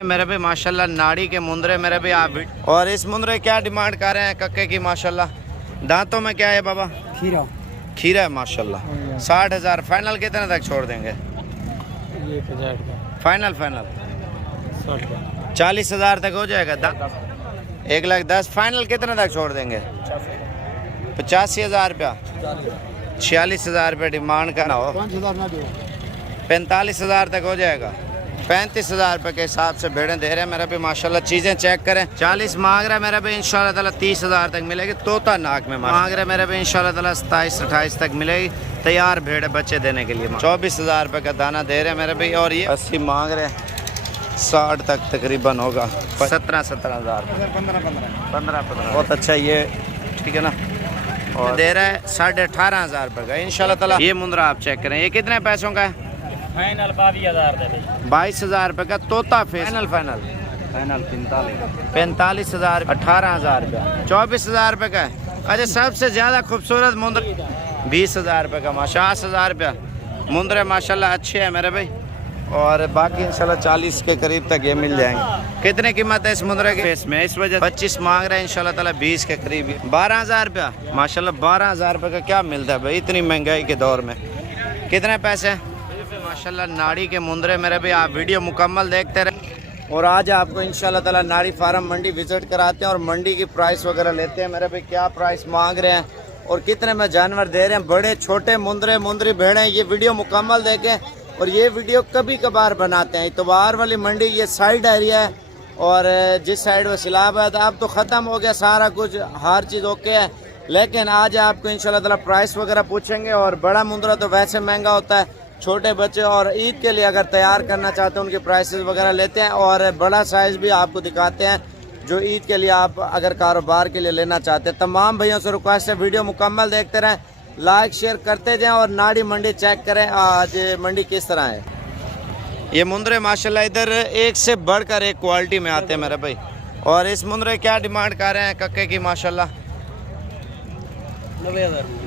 मेरे भी माशाल्लाह नाड़ी के मुंदरे मेरे भी आप। और इस मुंदरे क्या डिमांड कर रहे हैं कक्के की माशाल्लाह? दांतों में क्या है बाबा? खीरा। खीरा है माशाल्लाह। 60,000 फाइनल कितने तक छोड़ देंगे? 1,000 फाइनल 40,000 तक हो जाएगा। 1,10,000 फाइनल कितने तक छोड़ देंगे? 85,000 रुपया। 46,000 रुपये डिमांड का ना हो। 45,000 तक हो जाएगा। 35,000 रुपये के हिसाब से भेड़ें दे रहे हैं मेरा भी माशाल्लाह। चीज़ें चेक करें। 40 मांग रहा है मेरा भी इंशाल्लाह ताला 30,000 तक मिलेगी। तोता नाक में मांग रहा है मेरा भी इंशाल्लाह ताला 27-28 तक मिलेगी। तैयार भेड़ बच्चे देने के लिए 24,000 रुपये का दाना दे रहे हैं मेरे भी। और ये 80 मांग रहे हैं। 60 तक तकरीबन होगा। 17,000 15 बहुत अच्छा ये ठीक है ना। और दे रहा है 18,500 रुपये का इंशाल्लाह ताला। ये मुंदरा आप चेक करें। ये कितने पैसों का है? फाइनल 22,000 22,000 रुपये का तोता फेस। फाइनल 45,000 18,000 रुपया। 24,000 रुपये का है। अच्छा सबसे ज़्यादा खूबसूरत मुंदरा 20,000 रुपये का। 50,000 रुपया मुंदरे माशाल्लाह अच्छे हैं मेरे भाई। और बाकी इंशाल्लाह 40 के करीब तक ये मिल जाएंगे। कितने कीमत है इस मुंदरे के फेस में? इस वजह 25 मांग रहे हैं इंशाल्लाह ताला 20 के करीब। 12,000 रुपया माशाल्लाह। 12,000 रुपये का क्या मिलता है भाई इतनी महंगाई के दौर में? कितने पैसे माशाल्लाह नाड़ी के मुंदरे मेरे भी। आप वीडियो मुकम्मल देखते रहे। और आज आपको इंशाल्लाह ताला नाड़ी फार्म मंडी विजिट कराते हैं और मंडी की प्राइस वगैरह लेते हैं मेरे भी। क्या प्राइस मांग रहे हैं और कितने में जानवर दे रहे हैं। बड़े छोटे मुंदरे मुंदरी भेड़ें। ये वीडियो मुकम्मल देखें। और ये वीडियो कभी कभार बनाते हैं। इतवार वाली मंडी ये साइड एरिया है। और जिस साइड में सैलाब है तो अब तो ख़त्म हो गया सारा कुछ, हर चीज़ ओके है। लेकिन आज आपको इंशाल्लाह ताला प्राइस वगैरह पूछेंगे। और बड़ा मुंदरा तो वैसे महंगा होता है। छोटे बच्चे और ईद के लिए अगर तैयार करना चाहते हैं उनके प्राइसेस वगैरह लेते हैं। और बड़ा साइज़ भी आपको दिखाते हैं जो ईद के लिए आप अगर कारोबार के लिए लेना चाहते हैं। तमाम भैया से रिक्वेस्ट है वीडियो मुकम्मल देखते रहें, लाइक शेयर करते जाएं और नाड़ी मंडी चेक करें आज मंडी किस तरह है। ये मुंदरे माशाल्लाह इधर एक से बढ़कर एक क्वालिटी में आते हैं मेरे भाई। और इस मुंदरे क्या डिमांड कर रहे हैं कक्के की माशाल्लाह?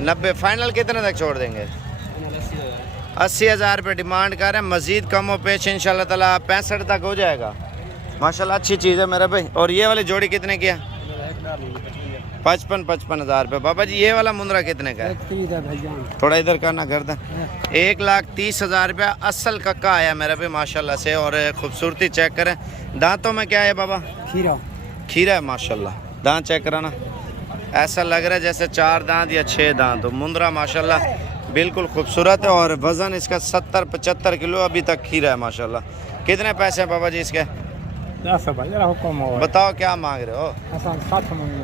90 फाइनल कितने तक छोड़ देंगे? 80,000 रुपये डिमांड कर रहे हैं। मजीद कम हो पेश इंशाल्लाह ताला 65 तक हो जाएगा माशाल्लाह। अच्छी चीज़ है मेरे भाई। और ये वाली जोड़ी कितने की है? 55,000 रुपये। बाबा जी ये वाला मुंदरा कितने का है? थोड़ा इधर करना गर्दन। 1,30,000 रुपया असल कक्का आया मेरा भी माशाल्लाह से। और खूबसूरती चेक करें। दांतों में क्या है बाबा? खीरा। खीरा है माशाल्लाह। दांत चेक कराना। ऐसा लग रहा है जैसे 4 दांत या 6 दांत हो। मुंदरा माशाल्लाह बिल्कुल खूबसूरत है। और वज़न इसका 70-75 किलो अभी तक खीरा है माशाल्लाह। कितने पैसे हैं बाबा जी इसके? 10 भाई हुक्म हो। बताओ क्या मांग रहे हो?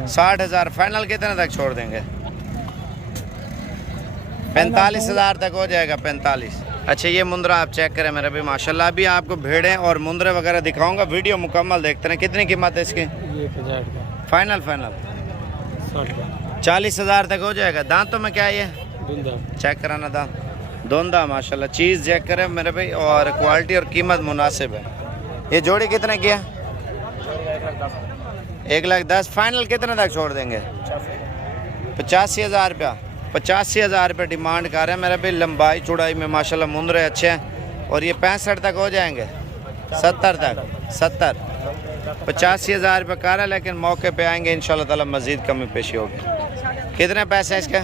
60,000 फाइनल कितने तक छोड़ देंगे? 45,000 तक हो जाएगा। 45। अच्छा ये मुंदरा आप चेक करें मेरे भी माशाल्लाह। अभी आपको भेड़ें और मुंदरे वगैरह दिखाऊंगा, वीडियो मुकम्मल देखते हैं। कितनी कीमत है इसकी? 1,000 फाइनल 40,000 तक हो जाएगा। दांतों में क्या है ये? चेक कराना दांत। दोंदा माशाल्लाह। चीज़ चेक करें मेरे भाई। और क्वालिटी और कीमत मुनासिब है। ये जोड़ी कितने की है? 1,10,000 फाइनल कितने तक छोड़ देंगे? 85,000 रुपया। 85,000 रुपये डिमांड कर रहे हैं मेरे भाई। लंबाई चौड़ाई में माशाल्लाह मुंदरे अच्छे हैं। और ये 65 तक हो जाएंगे। 70 तक 70 85,000 रुपये कर रहा है। लेकिन मौके पे आएंगे इंशाल्लाह ताला मज़ीद कमी पेशी होगी। कितने पैसे हैं इसके?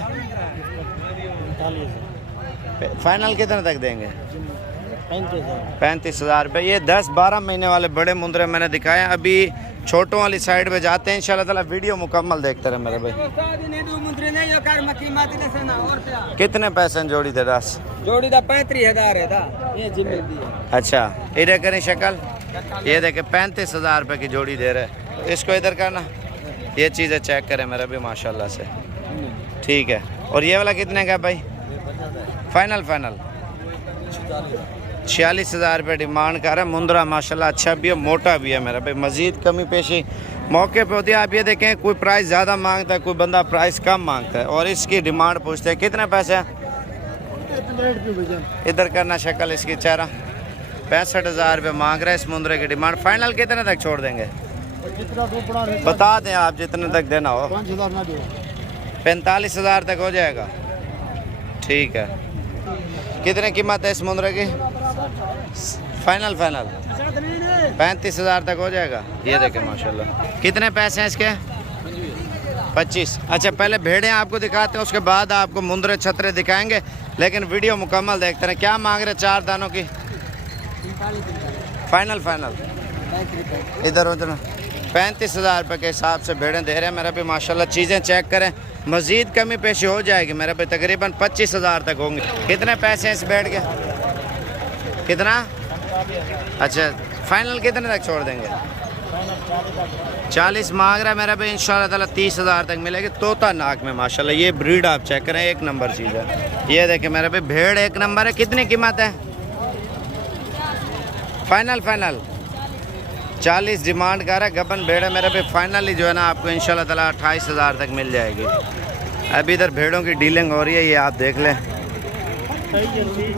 फाइनल कितने तक देंगे? 35,000 रुपये। ये 10-12 महीने वाले बड़े मुंदरे मैंने दिखाए हैं। अभी छोटों वाली साइड पे जाते हैं इंशाल्लाह ताला। वीडियो मुकम्मल देखते रहे मेरे भाई। कितने पैसे जोड़ी दे? 10 जोड़ी दा 35,000 है। ये अच्छा इधर करें शक्ल। ये देखे 35,000 रुपये की जोड़ी दे रहे। इसको इधर करना। ये चीज़ें चेक करें मेरा भी माशाल्लाह से। ठीक है। और ये वाला कितने का भाई? फाइनल 46,000 रुपये डिमांड कर रहा है। मुंदरा माशाल्लाह अच्छा भी है, मोटा भी है मेरा भाई। मज़ीद कमी पेशी मौके पे होती है। आप ये देखें कोई प्राइस ज़्यादा मांगता है, कोई बंदा प्राइस कम मांगता है। और इसकी डिमांड पूछते हैं कितने पैसे हैं? इधर करना शक्ल इसकी चेहरा। 65,000 रुपये मांग रहे हैं इस मुंदरे की डिमांड। फाइनल कितने तक छोड़ देंगे? बता दें आप जितने तक देना हो। 45,000 तक हो जाएगा। ठीक है। कितने कीमत है इस मुंदरे की? फाइनल 35,000 तक हो जाएगा। ये देखें माशाल्लाह। कितने पैसे हैं इसके? 25। अच्छा पहले भेड़ें आपको दिखाते हैं, उसके बाद आपको मुंदरे छतरे दिखाएंगे, लेकिन वीडियो मुकम्मल देखते हैं। क्या मांग रहे 4 दानों की? फाइनल इधर उधर 35,000 रुपये के हिसाब से भेड़ें दे रहे हैं मेरा भी माशाल्लाह। चीज़ें चेक करें, मज़ीद कमी पेशी हो जाएगी मेरा भी, तकरीबन 25,000 तक होंगे। कितने पैसे हैं इस भेड़ के? कितना? अच्छा फाइनल कितने तक छोड़ देंगे? 40 मांग रहा है मेरा भी, इंशाल्लाह ताला 30,000 तक मिलेगी। तोता नाक में माशाल्लाह। ये ब्रीड आप चेक करें, एक नंबर चीज़ है। ये देखें मेरा भी भेड़ एक नंबर है। कितनी कीमत है? फाइनल 40 डिमांड कर रहा है। गबन भेड़ है मेरा भी, फाइनली जो है ना आपको इंशाल्लाह ताला 28,000 तक मिल जाएगी। अभी इधर भेड़ों की डीलिंग हो रही है, ये आप देख लें।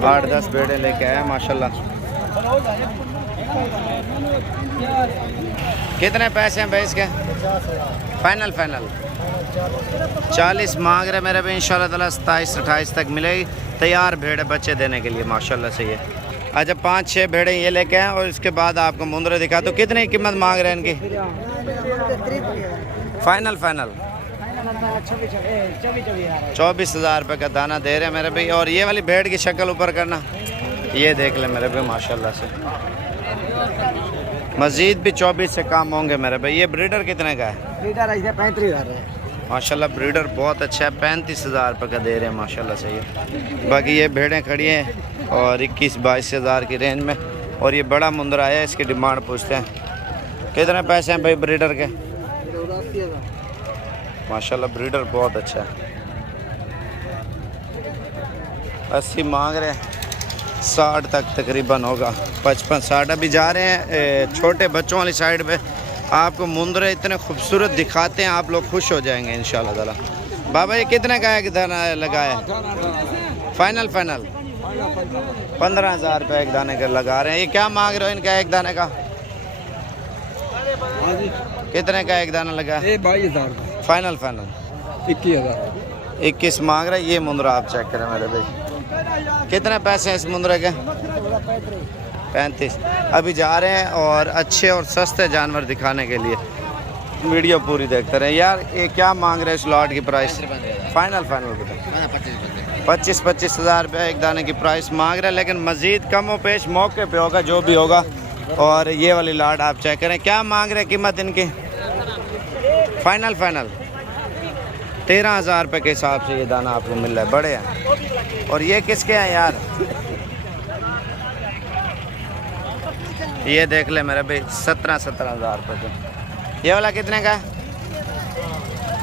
8-10 भेड़ें लेके आए माशाल्लाह। कितने पैसे हैं भाई इसके? फाइनल 40 मांग रहे मेरे भी, इंशाल्लाह ताला 27-28 तक मिलेगी। तैयार भेड़े बच्चे देने के लिए माशाल्लाह से ये। अच्छा 5-6 भेड़े ये लेके आए और इसके बाद आपको मुंदरे दिखा। तो कितने कीमत मांग रहे हैं इनकी? फाइनल 24,000 रुपये का दाना दे रहे हैं मेरे भाई। और ये वाली भेड़ की शक्ल ऊपर करना, ये देख ले मेरे भाई माशाल्लाह से। मज़ीद भी 24 से कम होंगे मेरे भाई। ये ब्रीडर कितने का है? ब्रीडर ऐसे 35,000 है माशाल्लाह। ब्रीडर बहुत अच्छा है, 35,000 रुपये का दे रहे हैं माशाल्लाह से ये। बाकी ये भेड़ें खड़ी हैं और 21-22 हज़ार की रेंज में। और ये बड़ा मुंदरा है, इसकी डिमांड पूछते हैं। कितने पैसे हैं भाई ब्रीडर के? माशाल्लाह ब्रीडर बहुत अच्छा है। 80 मांग रहे हैं, 60 तक तकरीबन होगा। 55-60 अभी जा रहे हैं। छोटे बच्चों वाली साइड पे आपको मुंदरे इतने खूबसूरत दिखाते हैं, आप लोग खुश हो जाएंगे इंशाल्लाह ताला। बाबा ये कितने का एक दाना लगाया? फाइनल 15,000 रुपये एक दाने का लगा रहे हैं। ये क्या मांग रहे हो इनका एक दाने का? कितने का एक दाना लगा? 22,000 फाइनल 21,000 21 मांग रहे। ये मुंदरा आप चेक करें मेरे भाई। कितने पैसे हैं इस मुंदरे के? 35। अभी जा रहे हैं और अच्छे और सस्ते जानवर दिखाने के लिए वीडियो पूरी देखते रहे। यार ये क्या मांग रहे हैं इस लॉट की प्राइस? फाइनल 25,000 रुपये एक दाने की प्राइस मांग रहे हैं, लेकिन मज़ीद कम व पेश मौके पे होगा जो भी होगा। और ये वाली लॉट आप चेक करें, क्या मांग रहे हैं कीमत इनकी? फाइनल 13,000 रुपये के हिसाब से ये दाना आपको मिल रहा है। बड़े हैं। और ये किसके हैं यार? ये देख ले मेरे भाई 17,000 रुपये के। ये वाला कितने का है?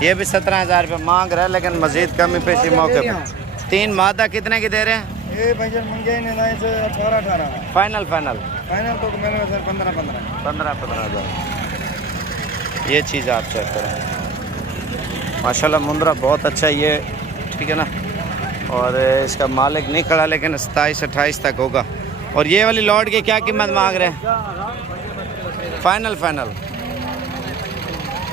ये भी 17,000 रुपये मांग रहा है, लेकिन मज़ीद कमी पेशी मौके पर। 3 मादा कितने की दे रहे हैं? फाइनल तो 15,000। ये चीज़ आप चेक करें माशाल्लाह। मुंदरा बहुत अच्छा है ये, ठीक है ना। और इसका मालिक नहीं खड़ा, लेकिन 27-28 तक होगा। और ये वाली लॉट की क्या कीमत मांग रहे हैं? फाइनल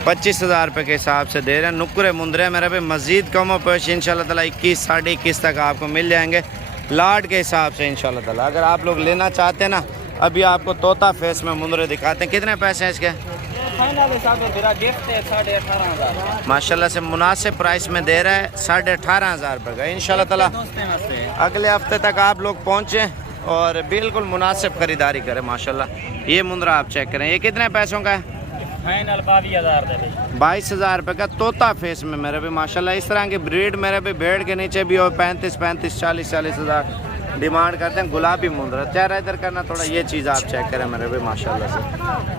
25,000 रुपये के हिसाब से दे रहे हैं। नुक्रे मुंदरे मेरे पे मज़ीद कम और पेश इंशाल्लाह ताला 21 साढ़े 21 तक आपको मिल जाएंगे लाट के हिसाब से इंशाल्लाह ताला। अगर आप लोग लेना चाहते हैं ना, अभी आपको तोता फेस में मुंदरे दिखाते हैं। कितने पैसे हैं इसके? माशाल्लाह से मुनासिब प्राइस में दे रहा है, 18,500 रुपये का। इंशाल्लाह ताला अगले हफ्ते तक आप लोग पहुँचें और बिल्कुल मुनासिब ख़रीदारी करें माशाल्लाह। ये मुंदरा आप चेक करें, ये कितने पैसों का है? फाइनल 22,000 रुपये का तोता फेस में मेरे भी माशाल्लाह। इस तरह की ब्रीड मेरे भी भेड़ के नीचे भी हो 35, 40 हज़ार डिमांड करते हैं। गुलाबी मुंदरा चेहरा इधर करना थोड़ा, ये चीज़ आप चेक करें मेरे भी माशाल्लाह से।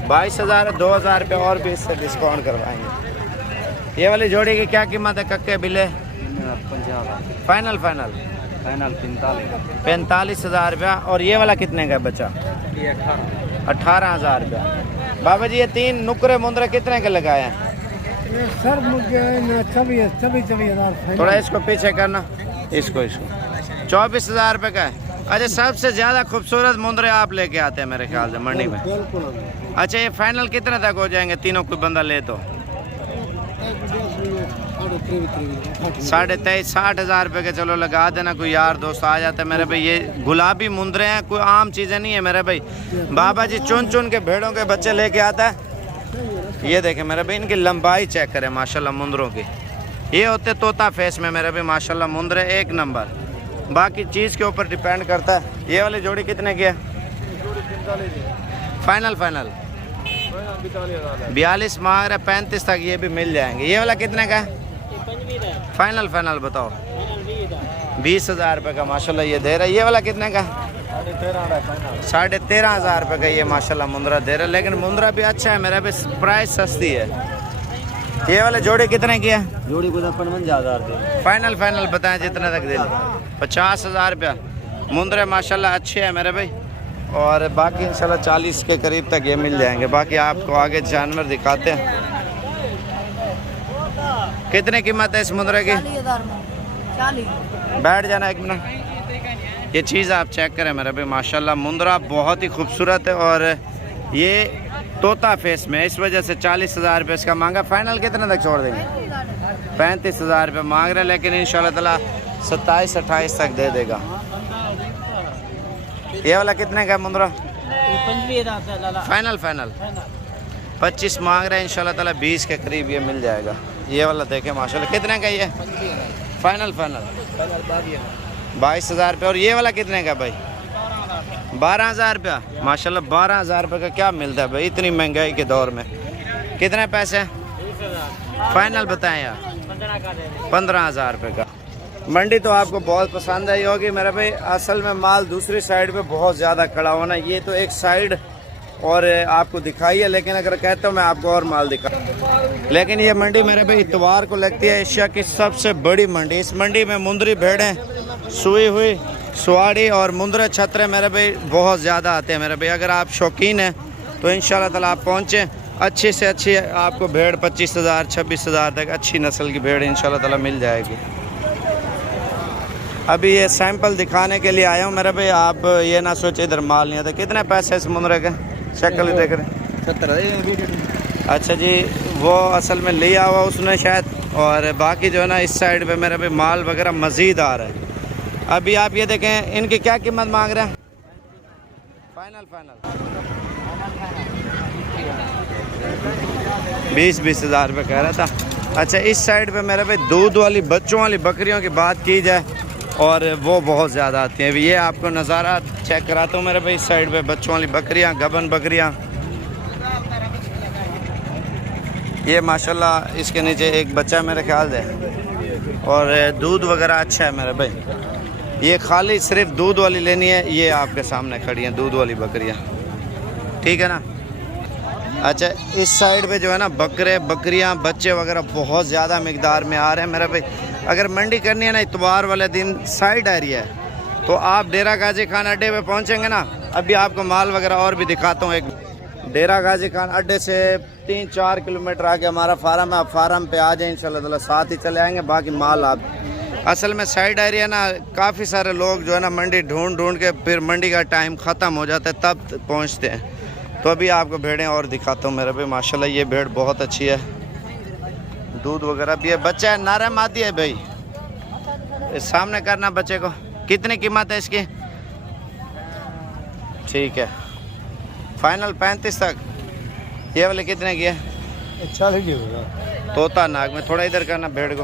22,000 2,000 रुपये और भी इससे डिस्काउंट करवाएंगे। ये वाली जोड़ी की क्या कीमत है कक्के बिले? 50,000 फाइनल 45,000 रुपया। और ये वाला कितने का बचा? 18,000 रुपया। बाबा जी ये 3 नुकरे मुंदरे कितने के लगाए हैं? सर मुझे 24,000। थोड़ा इसको पीछे करना, इसको 24,000 रुपये का है। अच्छा सबसे ज़्यादा खूबसूरत मुंदरे आप लेके आते हैं मेरे ख्याल से मंडी में। अच्छा ये फाइनल कितने तक हो जाएंगे तीनों कोई बंदा ले तो? 23.5 60,000 रुपये के चलो लगा देना, कोई यार दोस्त आ जाता है मेरे भाई। ये गुलाबी मुंदरे हैं, कोई आम चीज़ें नहीं है मेरे भाई। बाबा जी चुन चुन के भेड़ों के बच्चे लेके आता है। ये देखें मेरे भाई, इनकी लंबाई चेक करें माशाल्लाह मुंदरों की। ये होते तोता फेस में मेरे भाई माशाल्लाह मुंदरे एक नंबर। बाकी चीज़ के ऊपर डिपेंड करता है। ये वाली जोड़ी कितने की है? फाइनल 42 मांग रहे, 35 तक ये भी मिल जाएंगे। ये वाला कितने का है? फाइनल बताओ। 20,000 रुपये का माशाल्लाह ये दे रहा है। ये वाला कितने का? 13,500 रुपये का ये माशाल्लाह मुंद्रा दे रहा है। लेकिन मुंद्रा भी अच्छा है मेरा भी, प्राइस सस्ती है। ये वाले जोड़ी कितने की है? जोड़ी को 55,000 फाइनल बताएं जितने तक दे। 50,000 रुपया मुंद्रे माशाल्लाह अच्छे हैं मेरे भाई। और बाकी इंशाल्लाह 40 के करीब तक ये मिल जाएंगे। बाकी आपको आगे जानवर दिखाते हैं। कितने कीमत है इस मुंद्रे की? 40,000। बैठ जाना एक मिनट। ये चीज़ आप चेक करें मेरे भाई माशाल्लाह मुंद्रा बहुत ही खूबसूरत है। और ये तोता फेस में, इस वजह से 40,000 रुपये इसका मांगा। फाइनल कितने तक छोड़ देंगे? 35,000 रुपये मांग रहे हैं, लेकिन इंशाल्लाह ताला 27-28 तक दे देगा। ये वाला कितने का है मुंद्रा? 25,000। फाइनल 25 मांग रहे हैं, इंशाल्लाह ताला 20 के करीब ये मिल जाएगा। ये वाला देखें माशाल्लाह कितने का ये? फाइनल 22,000 रुपये। और ये वाला कितने का भाई? 12,000 रुपया माशाल्लाह। 12,000 रुपये का क्या मिलता है भाई इतनी महंगाई के दौर में? कितने पैसे? फाइनल बताएं यार। 15,000 रुपये का। मंडी तो आपको बहुत पसंद आई होगी मेरा भाई। असल में माल दूसरी साइड पे बहुत ज़्यादा खड़ा होना, ये तो एक साइड और आपको दिखाई है। लेकिन अगर कहता हूँ मैं आपको और माल दिखा, लेकिन ये मंडी मेरे भाई इतवार को लगती है एशिया की सबसे बड़ी मंडी। इस मंडी में मुंदरी भेड़ें, सुई हुई, सुवाड़ी और मुंदरे छतरे मेरे भाई बहुत ज़्यादा आते हैं मेरे भाई। अगर आप शौकीन हैं तो इंशाल्लाह ताला आप पहुँचें। अच्छी से अच्छी आपको भेड़ 25,000 26,000 तक अच्छी नस्ल की भेड़ इंशाल्लाह ताला मिल जाएगी। अभी ये सैंपल दिखाने के लिए आया हूँ मेरे भाई। आप ये ना सोचे इधर माल नहीं आता। कितने पैसे इस मुंदरे के? शक्ल देख रहे? 70। अच्छा जी, वो असल में लिया हुआ उसने शायद। और बाकी जो है ना इस साइड पे मेरे भाई माल वगैरह मज़ीद आ रहा है। अभी आप ये देखें, इनकी क्या कीमत मांग रहे हैं? फाइनल 20,000 रुपये कह रहा था। अच्छा, इस साइड पे मेरे भाई दूध वाली बच्चों वाली बकरियों की बात की जाए और वो बहुत ज़्यादा आती हैं। ये आपको नज़ारा चेक कराता हूँ मेरे भाई। इस साइड पे बच्चों वाली बकरियाँ, गबन बकरियाँ। ये माशाल्लाह इसके नीचे एक बच्चा मेरे ख्याल से, और दूध वगैरह अच्छा है मेरे भाई। ये खाली सिर्फ दूध वाली लेनी है, ये आपके सामने खड़ी हैं दूध वाली बकरियाँ, ठीक है ना। अच्छा, इस साइड पे जो है ना बकरे बकरियाँ बच्चे वगैरह बहुत ज़्यादा मिकदार में आ रहे हैं मेरे भाई। अगर मंडी करनी है ना इतवार वाले दिन, साइड एरिया है, तो आप डेरा गाजी खान अड्डे पे पहुंचेंगे ना। अभी आपको माल वगैरह और भी दिखाता हूँ। एक डेरा गाजी खान अड्डे से 3-4 किलोमीटर आगे हमारा फार्म है। आप फार्म पे आ जाए इंशाल्लाह ताला, साथ ही चले आएंगे। बाकी माल आप, असल में साइड एरिया ना काफ़ी सारे लोग जो है ना मंडी ढूंढ के फिर मंडी का टाइम ख़त्म हो जाता है तब पहुँचते हैं। तो अभी आपको भेड़ें और दिखाता हूँ मेरे भाई। माशाल्लाह ये भेड़ बहुत अच्छी है, दूध वगैरह भी है। बच्चा है, नारा मादी है भाई। इस सामने करना बच्चे को। कितनी कीमत है इसकी? ठीक है, फाइनल 35 तक। ये वाले कितने की है? 40,000। तोता नाग में थोड़ा इधर करना भेड़ को।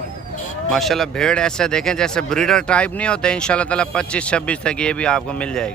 माशाल्लाह भेड़ ऐसे देखें जैसे ब्रीडर टाइप नहीं होते। इंशाल्लाह ताला 25-26 तक ये भी आपको मिल जाएगी।